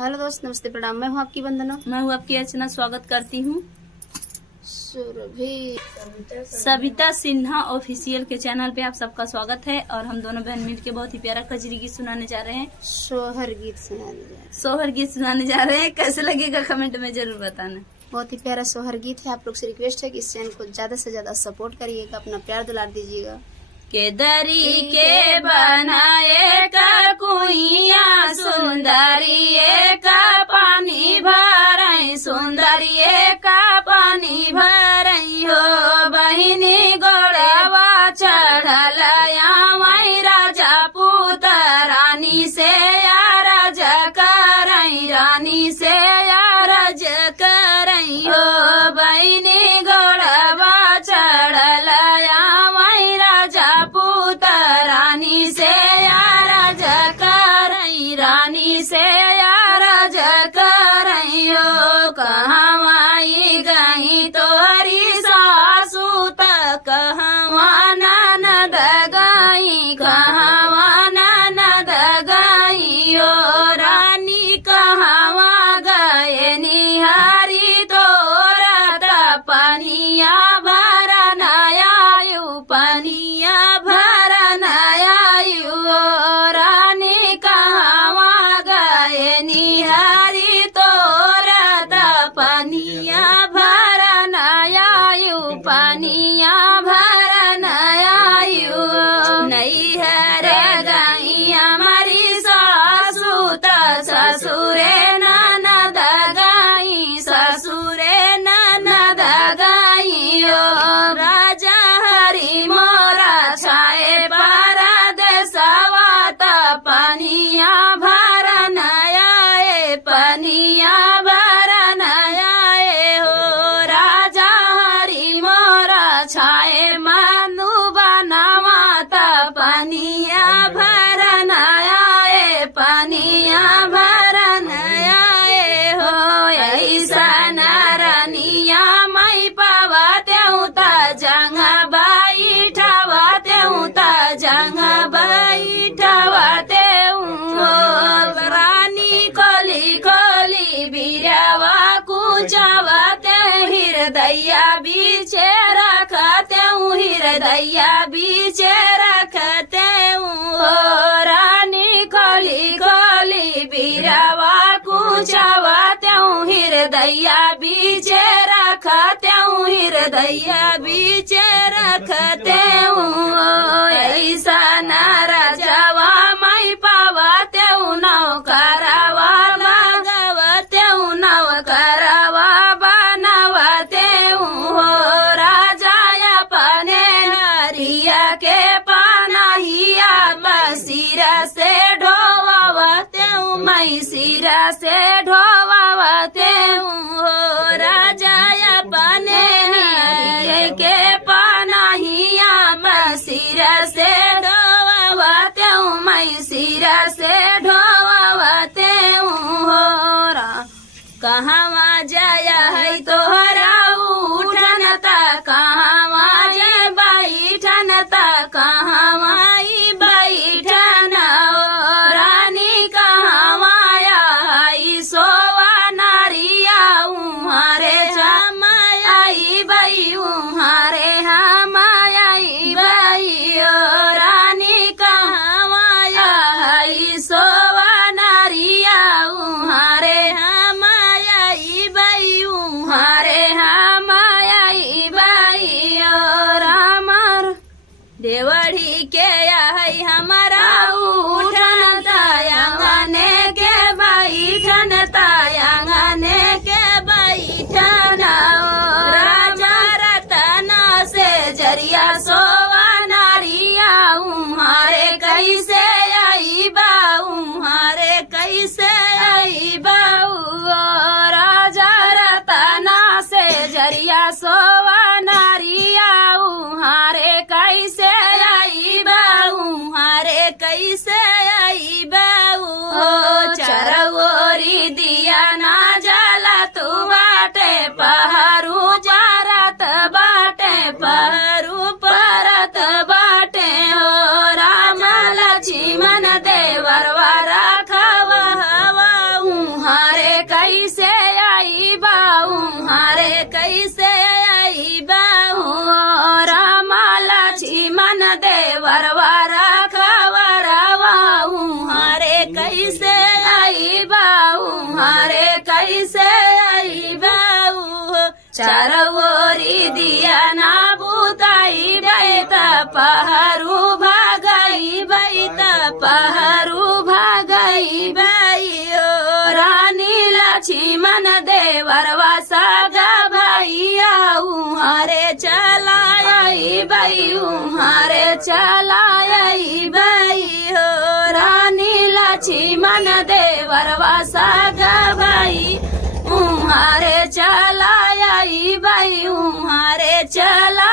Hello दोस्त, नमस्ते, प्रणाम। मैं हूँ आपकी वंदना। मैं हूँ आपकी अर्चना। स्वागत करती हूँ सुरभि सविता सिन्हा ऑफिशियल के चैनल पे। आप सबका स्वागत है और हम दोनों बहन मिल के बहुत ही प्यारा कजरी गीत सुनाने जा रहे हैं। सोहर गीत सुनाने जा रहे हैं। सोहर गीत सुनाने जा रहे हैं। कैसे लगेगा कमेंट में जरूर बताना। बहुत ही प्यारा सोहर गीत है। आप लोग से रिक्वेस्ट है कि इस चैनल को ज्यादा से ज्यादा सपोर्ट करिएगा, अपना प्यार दुलार दीजिएगा। के दरी के बनाए का कुइया सुंदरी का पानी भरई, सुंदरी का पानी भरई हो बहिनी गोड़वा चढ़ल वही राजा पूत रानी से राज करई, रानी से राज करई हो बहिनी गोड़वा चढ़ल वही राजा पूत रानी से राज करई, रानी से राज करई हो। कहवाई गई तोहरी सासू त कहवा ननद गई, कहवा ननद गई हो रानी कहवा गए निहारी तोरा त पनिया भरन आयु, पनिया भरन आयु रानी कहवा गए निहारी तोरा त पनिया भरन आयु, पनिया भरन आयु। नैहर गई हमारी सासू त ससुरे ननद गई, ससुरे ननद गई ओ राजा हरि मोरा छाए परदेसवा त पनिया भरन आए, पनिया भरन आए हो राजा हरि मोरा छाए मनु बनवा त पनिया भरन आए, पनिया भरन आए हो। ऐसा नारनिया मई पावते त जंग बैठवते त जंग बैठवते हो रानी खोली खोली बिरवा कुचवते हृदया बीचे रखते हृदया बीचे रखते हो रानी खोली खोली बिरवा कुचवते हृदया बीचे रखते हृदया बीचे रखते ऐसा नाराजवा मई पावते नौकरवा भगवते नौकरवा बनवते हो राजा अपने नरिया के पनहिया सिरा से ढोवते मई सिरा से ढोवते हो राजा अपने नरिया के पनहिया सिरा से ढोवते मई सिरा से ढोवते हो। कहवा जाया है तोहरा उठन ता कहवा जे बैठन ता कहवा बैठन रानी कहवा आई सोवा नारिया उहारे जमाई बई उहारे हमाई बई रानी कहवा आई सोवा नारिया उहारे हमाई बई उहारे हमाई बई रामर देवड़ी के आई हमारा उठन तायंगने के बैठन तायंगने के बैठन राजा रतन से जरिया सोवा नारिया उहारे कैसे आई बाऊ, उहारे कैसे आई बाऊ राजा रतन से जरिया सोवा नारिया उहारे कैसे आई बाऊ, उहारे कैसे आई बाऊ चरवोरी दिया ना जला तू बाटे पहरू जारत बाटे पहरू परत बाटे हो राम लक्ष्मण देवरवा राखवा कैसे आई बाऊ हारे कैसे आई बाऊ चारोरी दिया ना बुताई बैत पहरू भागई बैत पहरू भागई बाई रानी लक्ष्मण देवरवा सागा भाई आऊ हारे चलाई बाई हारे चलाई बाई हो रानी लक्ष्मण देवरवा सागा भाई उहारे चलाई बाई उहारे चला